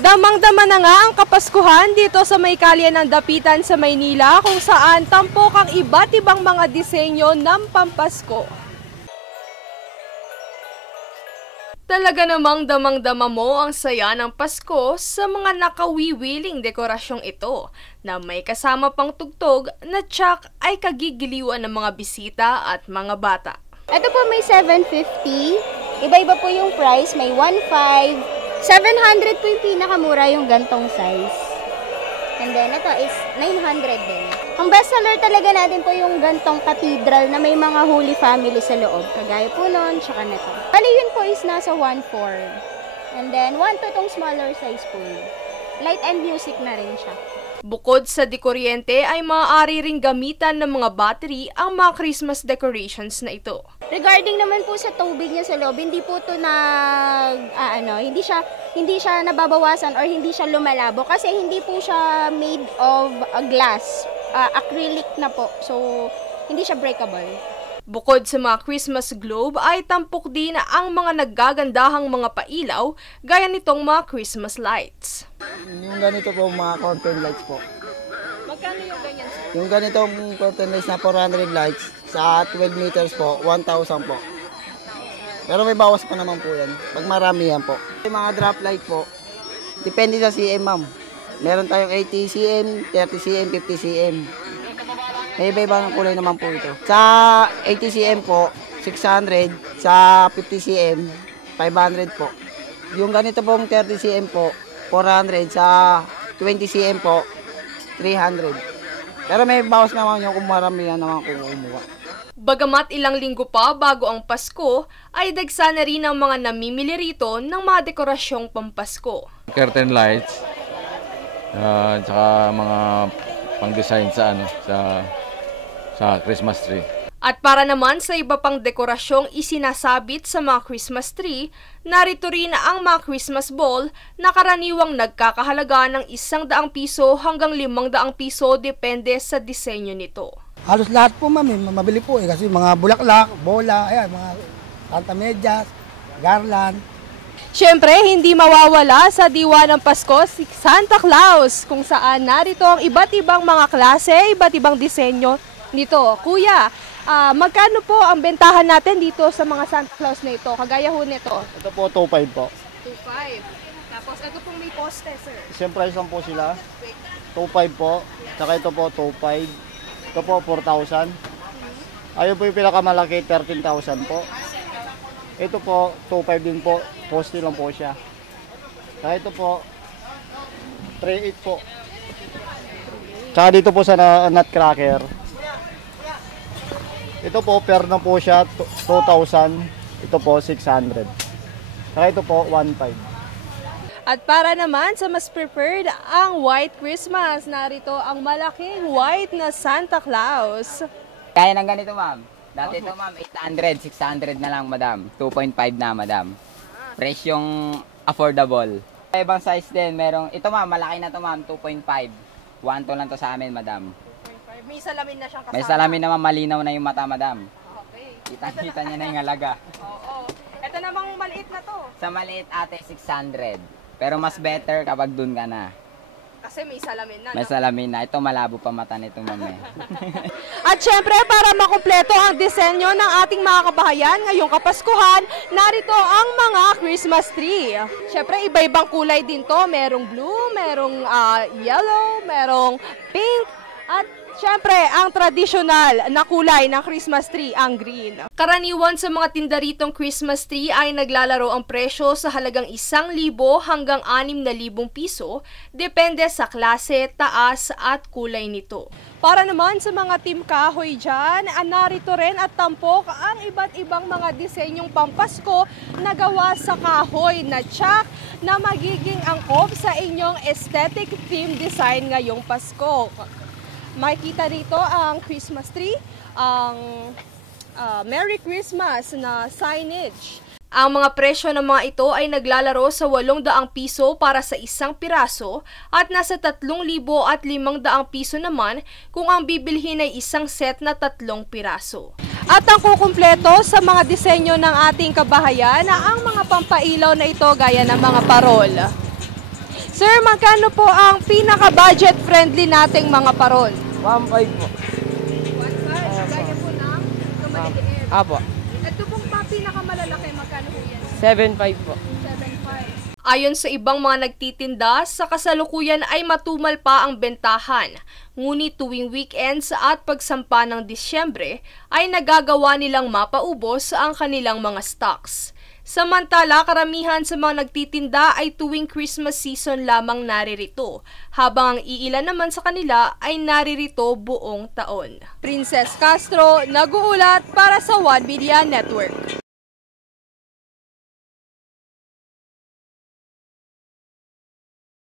Damang-dama na nga ang Kapaskuhan dito sa may kalye ng Dapitan sa Maynila kung saan tampok ang iba't ibang mga disenyo ng Pampasko. Talaga namang damang-dama mo ang saya ng Pasko sa mga nakawiwiling dekorasyong ito na may kasama pang tugtog na tsak ay kagigiliwan ng mga bisita at mga bata. Ito po may 750, iba-iba po yung price, may 1.5, 700 po yung pinakamura yung gantong size. And then ito is 900 din. Ang best seller talaga natin po yung gantong cathedral na may mga Holy Family sa loob. Kagaya po nun, tsaka na ito. Bali yun po is nasa 1.4. And then 1 to itong smaller size po. Light and music na rin siya. Bukod sa dekuryente ay maaari ring gamitan ng mga battery ang mga Christmas decorations na ito. Regarding naman po sa tubig niya sa loob, hindi po ito hindi siya nababawasan or hindi siya lumalabo kasi hindi po siya made of glass, acrylic na po. So hindi siya breakable. Bukod sa mga Christmas globe ay tampok din ang mga naggagandahang mga pailaw gaya nitong mga Christmas lights. Yung ganito po mga curtain lights po. Magkano yung ganyan? Yung ganitong curtain lights na 400 lights sa 12 meters po, 1,000 po. Pero may bawas pa naman po yan. Pag marami yan po. Yung mga drop light po, depende sa CM ma'am. Meron tayong 80 cm, 30 cm, 50 cm. May iba-iba ng kulay naman po ito. Sa 80 cm po, 600. Sa 50 cm, 500 po. Yung ganito pong 30 cm po, 400. Sa 20 cm po, 300. Pero may bawas naman yung kung marami yan naman kung umuha. Bagamat ilang linggo pa bago ang Pasko, ay dagsa na rin ang mga namimili rito ng mga dekorasyong Pampasko. Curtain lights, tsaka mga pang-design sa Christmas tree. At para naman sa iba pang dekorasyong isinasabit sa mga Christmas tree, narito rin ang mga Christmas ball na karaniwang nagkakahalaga ng 100 piso hanggang 500 piso depende sa disenyo nito. Halos lahat po ma'am, mabili po kasi mga bulaklak, bola, ayan, mga pantamedyas, garland. Siyempre, hindi mawawala sa diwa ng Pasko si Santa Claus kung saan narito ang iba't ibang mga klase, iba't ibang disenyo nito. Kuya, magkano po ang bentahan natin dito sa mga Santa Claus na ito? Kagaya ho nito. Ito po, 2.5 po. 2.5. Tapos ito pong may poste, sir. Same price lang po sila. 2.5 po. Saka ito po, 2.5. Ito po, 4,000. Ayun po yung pinakamalaki, 13,000 po. Ito po, 2.5 din po. Poste lang po siya. Saka ito po, 3.8 po. Saka dito po sa nutcracker. Ito po, per na po siya, 2,000. Ito po, 600. Saka ito po, 1.5. At para naman sa mas preferred ang White Christmas, narito ang malaking white na Santa Claus. Kaya ng ganito, ma'am. Dati ito, ma'am, 800, 600 na lang, madam. 2.5 na, madam. Presyong affordable. Ibang size din, merong, ito ma'am, malaki na to ma'am, 2.5. 1.2 lang to sa amin, madam. May salamin na siyang kasama. May salamin naman, malinaw na yung mata, madam. Okay. Kita niya na yung halaga. Oo. Ito namang maliit na to. Sa maliit ate, 600. Pero mas better kapag dun ka na. Kasi may salamin na. May salamin na. Ito malabo pa mata nito, ma'am. At syempre, para makumpleto ang disenyo ng ating mga kabahayan ngayong Kapaskuhan, narito ang mga Christmas tree. Syempre, iba-ibang kulay din to. Merong blue, merong yellow, merong pink, at syempre, ang tradisyonal na kulay ng Christmas tree, ang green. Karaniwan sa mga tindaritong Christmas tree ay naglalaro ang presyo sa halagang 1,000 hanggang 6,000 piso, depende sa klase, taas at kulay nito. Para naman sa mga team kahoy dyan, narito rin at tampok ang iba't ibang mga disenyong Pampasko na gawa sa kahoy na tsak na magiging angkop sa inyong aesthetic theme design ngayong Pasko. Makikita dito ang Christmas tree, ang Merry Christmas na signage. Ang mga presyo ng mga ito ay naglalaro sa 800 piso para sa isang piraso at nasa 3,500 piso naman kung ang bibilhin ay isang set na 3 piraso. At ang kukumpleto sa mga disenyo ng ating kabahayan na ang mga pampailaw na ito gaya ng mga parol. Sir, magkano po ang pinaka-budget friendly nating mga paron? 1.5 po. 1.5? Gaya po ng kamaliit. Apo. Ito pong pinakamalalaki, magkano po yan? 7.5 po. 7.5. Ayon sa ibang mga nagtitinda, sa kasalukuyan ay matumal pa ang bentahan. Ngunit tuwing weekends at pagsampa ng Disyembre ay nagagawa nilang mapaubos ang kanilang mga stocks. Samantala, karamihan sa mga nagtitinda ay tuwing Christmas season lamang naririto, habang ang iilan naman sa kanila ay naririto buong taon. Princess Castro, nag-uulat para sa One Media Network.